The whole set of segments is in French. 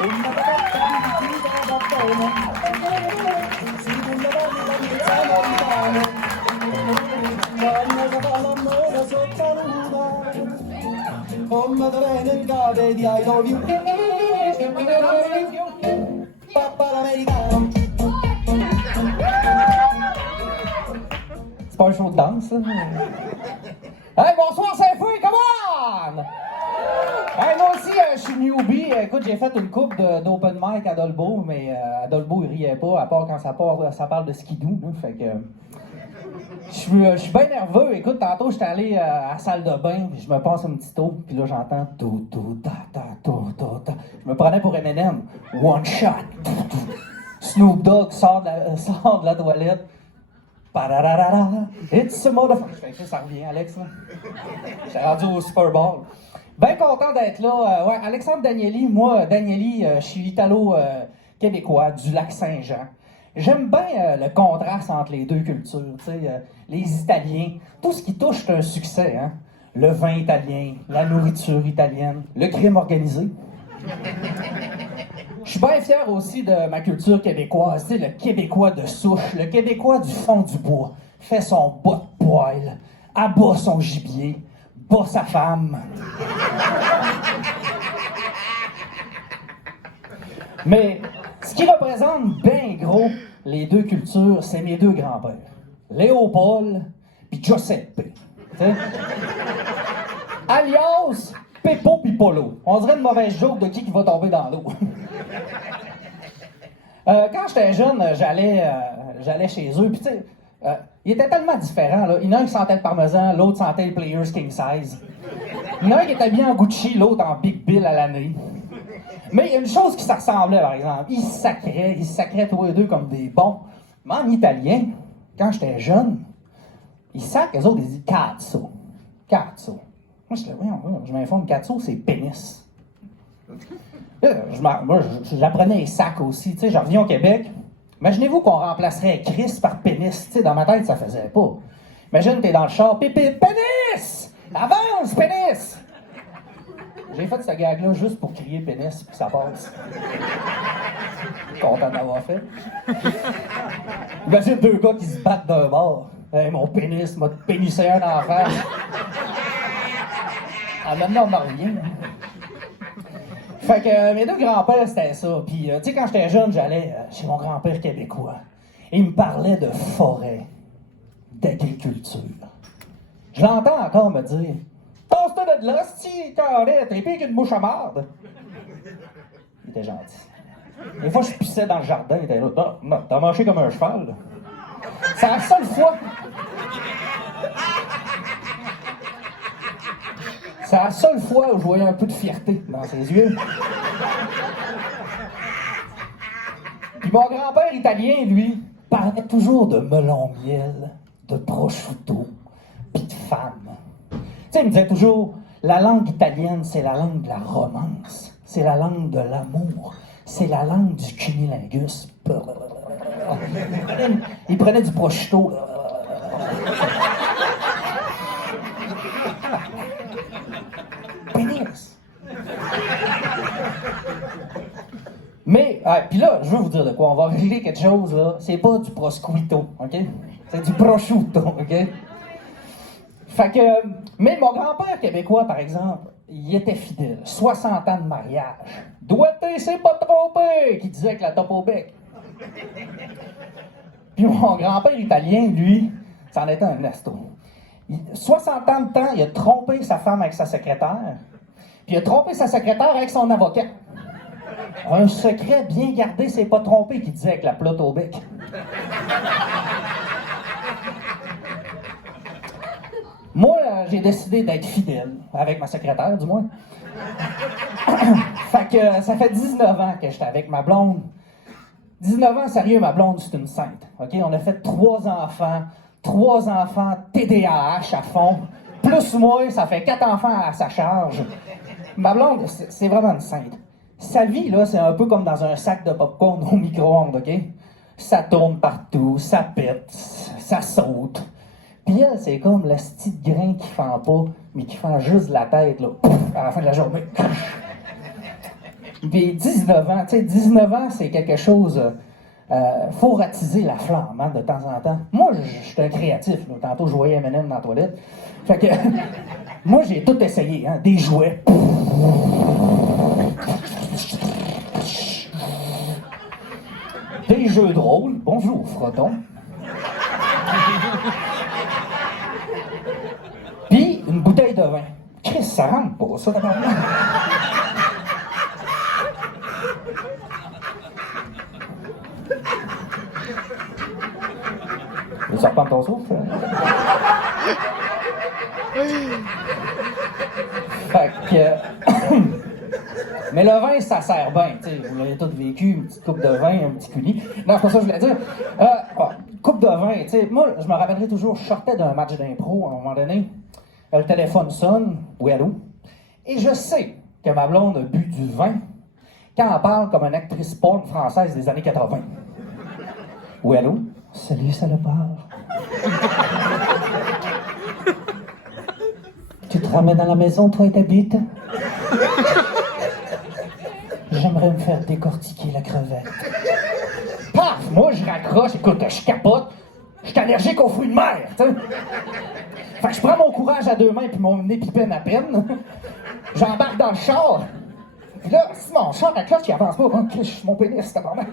Come the rain and cade di I love you. Papa l'americano. C'est pas un show de danse, ça? Hey, bonsoir Saint-Fouille, come on! Hey, moi aussi, je suis newbie. Écoute, j'ai fait une coupe d'open mic à Dolbeau, mais à Dolbeau, il riait pas, à part quand ça parle de skidoo, là, fait que... Je suis bien nerveux. Écoute, tantôt, j'étais allé à la salle de bain, puis je me passe une petite eau, puis là, j'entends tout, ta, ta, tout, ta. Je me prenais pour Eminem. One shot. Snoop Dogg sort de la toilette. Pararara. It's a motherfucker. Je fais que ça revient, Alex, là. J'étais rendu au Super Bowl. Bien content d'être là. Ouais, Alexandre Danieli. Moi, Danieli, je suis italo-québécois du Lac-Saint-Jean. J'aime bien le contraste entre les deux cultures, tu sais, les Italiens, tout ce qui touche un succès, hein? Le vin italien, la nourriture italienne, le crime organisé. Je suis bien fier aussi de ma culture québécoise, tu sais, le Québécois de souche, le Québécois du fond du bois, fait son bas de poêle, abat son gibier, bat sa femme. Mais ce qui représente bien gros les deux cultures, c'est mes deux grands-pères. Léopold puis Giuseppe. T'sais? Alias Peppo puis Polo. On dirait une mauvaise joke de qui va tomber dans l'eau. Quand j'étais jeune, j'allais chez eux, puis tu sais, ils étaient tellement différents. Là. Il y en a un qui sentait le parmesan, l'autre sentait le Players King Size. Il y en a un qui était habillé en Gucci, l'autre en Big Bill à l'année. Mais il y a une chose qui se ressemblait, par exemple. Ils se sacraient tous les deux comme des bons. Mais en italien, quand j'étais jeune, ils sacrent, eux autres, ils disent cazzo. Cazzo. Moi, je m'informe, cazzo, c'est pénis. Moi, j'apprenais les sacs aussi. Tu sais, je reviens au Québec. Imaginez-vous qu'on remplacerait Chris par pénis. Tu sais, dans ma tête, ça faisait pas. Imagine, t'es dans le char, pipi, pénis! Avance, pénis! J'ai fait ce gag-là juste pour crier pénis, puis ça passe. Content d'avoir fait. Imagine deux gars qui se battent d'un bord. Hey, mon pénis m'a pénissé un enfant. En même temps, on n'a rien. Fait que mes deux grands-pères, c'était ça. Puis, tu sais, quand j'étais jeune, j'allais chez mon grand-père québécois. Et il me parlait de forêt, d'agriculture. Je l'entends encore me dire tasse-toi de là, si, carré, t'es pire qu'une mouche à marde. Il était gentil. Des fois, je pissais dans le jardin, il était là. Non, t'as mangé comme un cheval, là. C'est la seule fois. C'est la seule fois où je voyais un peu de fierté dans ses yeux. Puis mon grand-père italien, lui, parlait toujours de melon miel, de prosciutto, puis de femmes. Tu sais, il me disait toujours, la langue italienne, c'est la langue de la romance, c'est la langue de l'amour, c'est la langue du cunilingus. Il prenait du prosciutto. Pénis. Mais, puis là, je veux vous dire de quoi, on va régler quelque chose, là. C'est pas du prosciutto, OK? C'est du prosciutto, OK? Fait que, mais mon grand-père québécois, par exemple, il était fidèle. 60 ans de mariage. Doigté, c'est pas trompé, qu'il disait avec la top au bec. Puis mon grand-père italien, lui, c'en était un nesto. 60 ans de temps, il a trompé sa femme avec sa secrétaire, puis il a trompé sa secrétaire avec son avocat. Un secret bien gardé, c'est pas trompé, qu'il disait avec la plotte au bec. Moi, j'ai décidé d'être fidèle, avec ma secrétaire, du moins. Fait que ça fait 19 ans que j'étais avec ma blonde. 19 ans, sérieux, ma blonde, c'est une sainte. OK? On a fait 3 enfants TDAH à fond. Plus moi, ça fait 4 enfants à sa charge. Ma blonde, c'est vraiment une sainte. Sa vie, là, c'est un peu comme dans un sac de popcorn au micro-ondes, OK? Ça tourne partout, ça pète, ça saute. Puis elle, c'est comme le petit grain qui fend pas, mais qui fend juste la tête, là, pouf, à la fin de la journée. Puis 19 ans, tu sais, 19 ans, c'est quelque chose... faut rattiser la flamme, hein, de temps en temps. Moi, je suis un créatif. Là. Tantôt, je voyais M&M dans la toilette. Fait que... moi, j'ai tout essayé, hein. Des jouets. Des jeux de rôle. Bonjour, Froton. Puis, une bouteille de vin. Chris, ça rentre pas, ça, d'abord. Ça reprend ton souffle. Fait que... mais le vin, ça sert bien. Vous l'avez tous vécu, une petite coupe de vin, un petit coulis. Non, c'est pas ça que je voulais dire. Coupe de vin, tu sais, moi, je me rappellerai toujours, je sortais d'un match d'impro à un moment donné. Le téléphone sonne, oui, allô? Et je sais que ma blonde a bu du vin quand elle parle comme une actrice porn française des années 80. Oui, allô? Salut, salopard. Tu te ramènes à la maison, toi et ta bite? J'aimerais me faire décortiquer la crevette. Paf! Moi, je raccroche, écoute, je capote. Je suis allergique aux fruits de mer, tu sais. Fait que je prends mon courage à deux mains puis mon épipène à peine. J'embarque dans le char. Puis là, si mon char à cloche, il avance pas. Oh, mon pénis, c'est pas mal.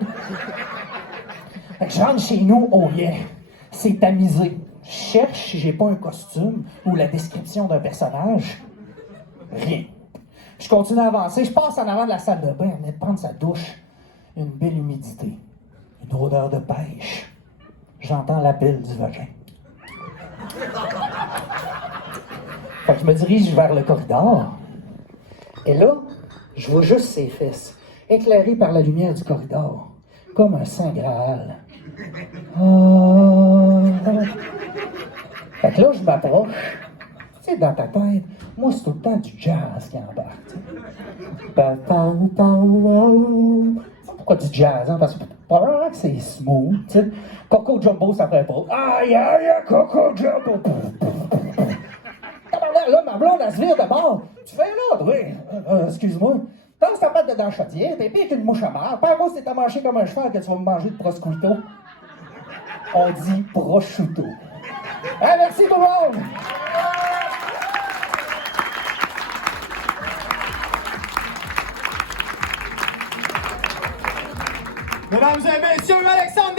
Fait que je rentre chez nous, oh yeah. C'est tamisé. Je cherche si j'ai pas un costume ou la description d'un personnage. Rien. Je continue à avancer. Je passe en avant de la salle de bain. On venait de prendre sa douche. Une belle humidité. Une odeur de pêche. J'entends l'appel du vagin. Fait que je me dirige vers le corridor. Et là, je vois juste ses fesses, éclairées par la lumière du corridor, comme un saint Graal. Fait que là, je m'approche. Tu sais, dans ta tête, moi, c'est tout le temps du jazz qui embarque. Pourquoi du jazz? Hein? Parce que probablement que c'est smooth. Tu sais. Coco Jumbo, ça ferait pas. Aïe, aïe, Coco Jumbo. Là, ma blonde, elle se vire de bord. Tu fais là, oui. Excuse-moi. Danse ta patte de dans chaudière, t'es pire qu'une mouche à marre. Pas à cause que t'es mangé comme un cheval que tu vas me manger de prosciutto. On dit prosciutto. Hein, merci tout le monde! Mesdames et messieurs, Alexandre